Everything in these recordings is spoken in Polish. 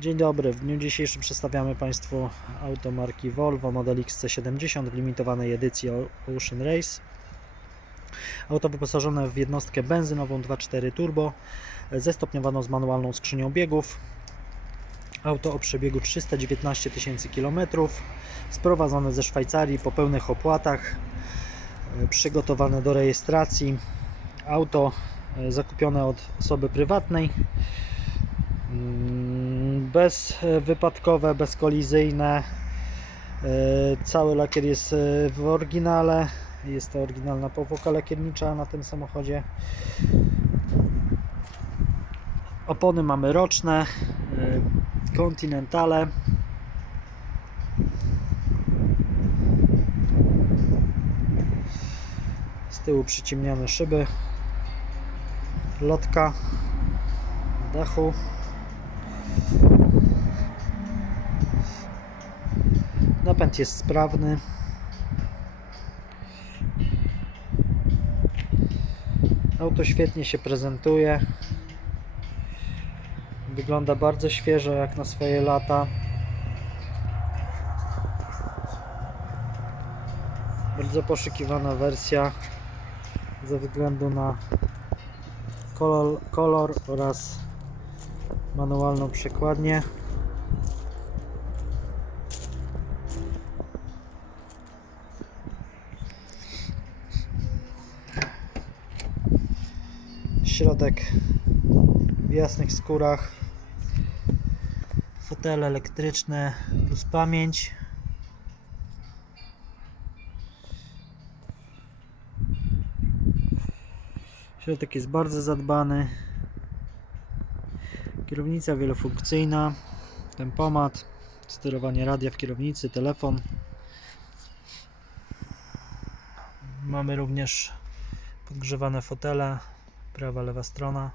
Dzień dobry, w dniu dzisiejszym przedstawiamy Państwu auto marki Volvo model XC70 w limitowanej edycji Ocean Race. Auto wyposażone w jednostkę benzynową 2.4 turbo ze stopniowaną z manualną skrzynią biegów. Auto o przebiegu 319 tysięcy km, sprowadzone ze Szwajcarii po pełnych opłatach, e, przygotowane do rejestracji. Auto e, zakupione od osoby prywatnej, Mm, bezwypadkowe, bezkolizyjne. E, Cały lakier jest e, w oryginale. Jest to oryginalna powłoka lakiernicza na tym samochodzie. Opony mamy roczne, e, kontynentale. Z tyłu przyciemniane szyby. Lotka dachu. Napęd jest sprawny. Auto świetnie się prezentuje. Wygląda bardzo świeżo jak na swoje lata. Bardzo poszukiwana wersja ze względu na kolor, kolor oraz manualną przekładnię. Środek w jasnych skórach. Fotele elektryczne plus pamięć. Środek jest bardzo zadbany. Kierownica wielofunkcyjna, tempomat, sterowanie radia w kierownicy, telefon. Mamy również podgrzewane fotele, prawa, lewa strona,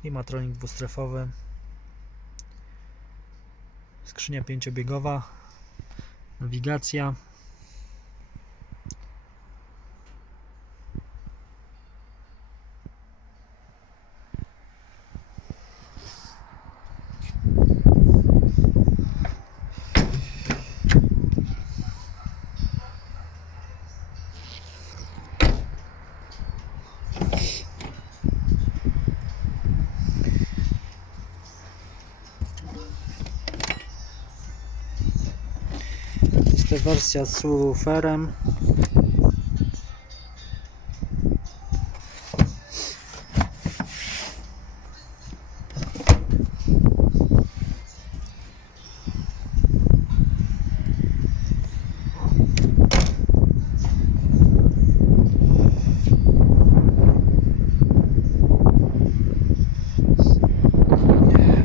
klimatronik dwustrefowy, skrzynia pięciobiegowa, nawigacja. To wersja z subwooferem.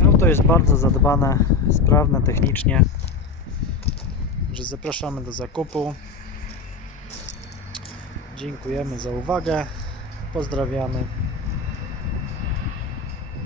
Auto jest bardzo zadbane, sprawne technicznie. Także zapraszamy do zakupu. Dziękujemy za uwagę. Pozdrawiamy.